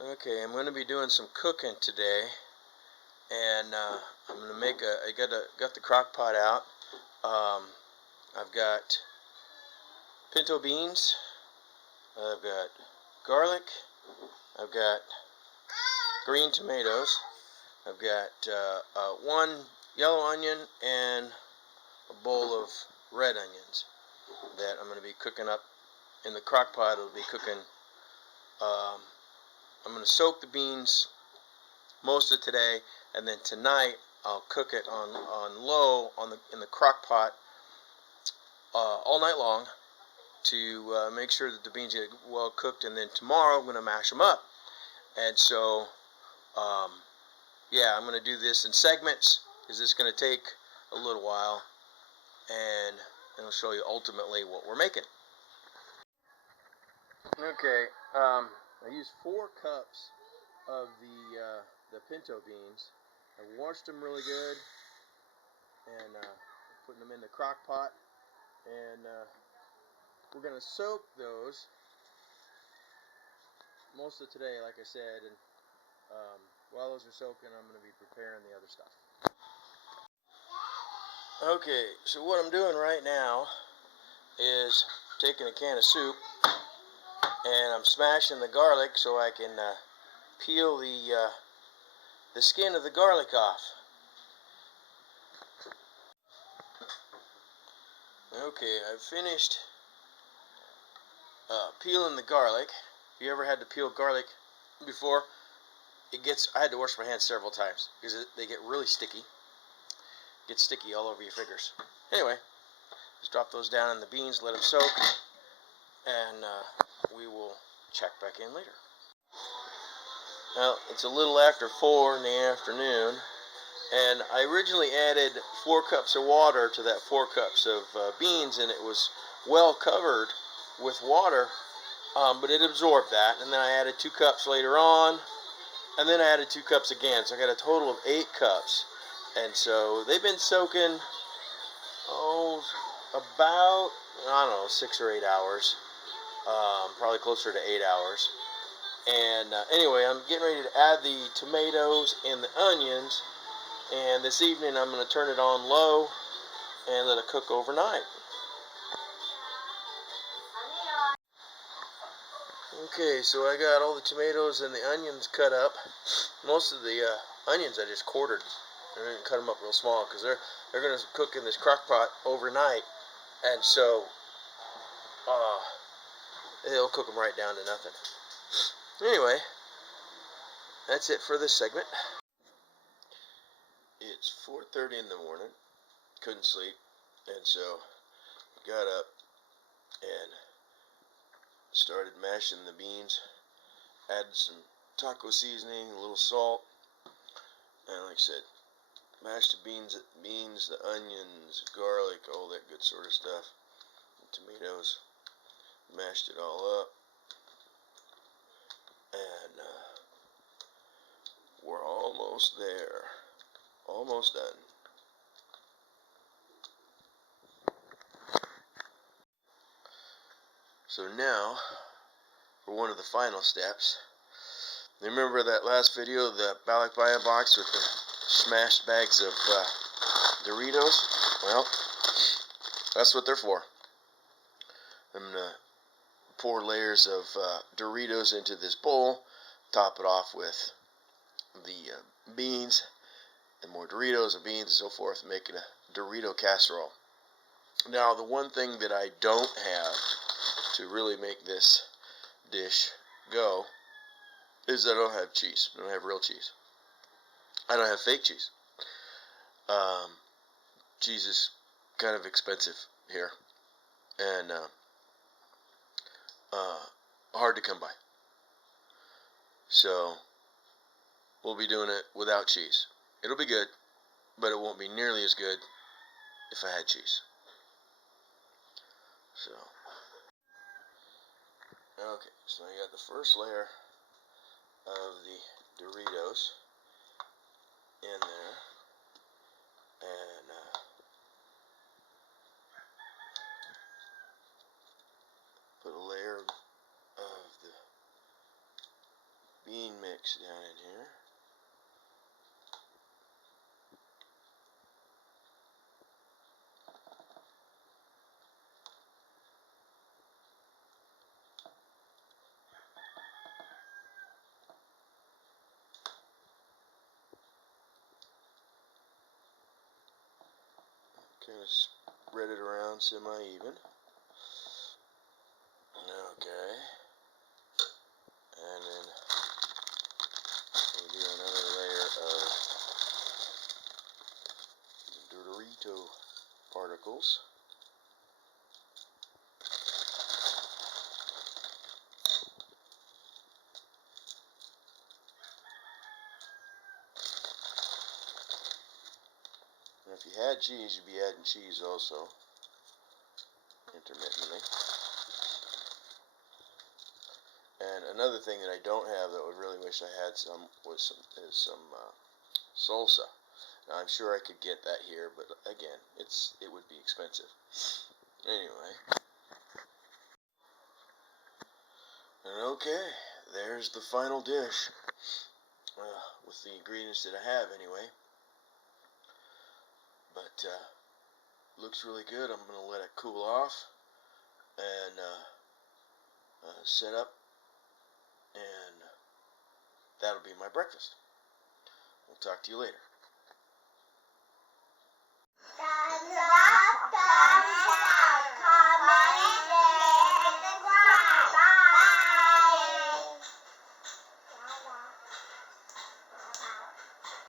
Okay, I'm going to be doing some cooking today, and I'm going to make I got the crock pot out. I've got pinto beans, I've got garlic, I've got green tomatoes, I've got one yellow onion, and a bowl of red onions that I'm going to be cooking up in the crock pot. It'll be cooking. I'm going to soak the beans most of today, and then tonight I'll cook it on low in the crock pot all night long to make sure that the beans get well cooked. And then tomorrow I'm going to mash them up. And so yeah, I'm going to do this in segments because it's going to take a little while, and I'll show you ultimately what we're making. Okay, I used 4 cups of the pinto beans. I washed them really good, and putting them in the crock pot, and we're going to soak those most of today, like I said, and while those are soaking, I'm going to be preparing the other stuff. Okay, so what I'm doing right now is taking a can of soup, and I'm smashing the garlic so I can peel the skin of the garlic off. Okay, I've finished peeling the garlic. If you ever had to peel garlic before, I had to wash my hands several times because they get really sticky. Get sticky all over your fingers. Anyway, just drop those down in the beans, let them soak, and we will check back in later. Well, it's a little after 4 in the afternoon, and I originally added 4 cups of water to that 4 cups of beans, and it was well covered with water, but it absorbed that. And then I added 2 cups later on, and then I added 2 cups again, so I got a total of 8 cups. And so they've been soaking, about, I don't know, 6 or 8 hours, probably closer to 8 hours. And anyway, I'm getting ready to add the tomatoes and the onions, and this evening I'm going to turn it on low and let it cook overnight. Okay, so I got all the tomatoes and the onions cut up. Most of the onions I just quartered. I didn't cut them up real small because they're going to cook in this crock pot overnight, and so it'll cook them right down to nothing. Anyway, that's it for this segment. It's 4:30 in the morning. Couldn't sleep, and so got up and started mashing the beans. Added some taco seasoning, a little salt, and like I said, mashed the beans, the onions, garlic, all that good sort of stuff. The tomatoes, mashed it all up, and we're almost there. Almost done. So now, for one of the final steps. Remember that last video, the Batlash Batlash box with the smashed bags of Doritos? Well, that's what they're for. I'm going to pour layers of Doritos into this bowl, top it off with the beans, and more Doritos and beans and so forth, making a Dorito casserole. Now, the one thing that I don't have to really make this dish go is I don't have cheese. I don't have real cheese. I don't have fake cheese. Cheese is kind of expensive here, and hard to come by. So we'll be doing it without cheese. It'll be good, but it won't be nearly as good if I had cheese. So, okay, so I got the first layer of the Doritos in there, and put a layer of the bean mix down in here. Kind of spread it around semi-even. Okay. And then we'll do another layer of Dorito particles. And if you had cheese, you'd be adding cheese also, intermittently. And another thing that I don't have that I would really wish I had some is some salsa. Now I'm sure I could get that here, but again, it would be expensive. Anyway, and okay, there's the final dish with the ingredients that I have anyway. But looks really good. I'm gonna let it cool off and set up, and that'll be my breakfast. We'll talk to you later.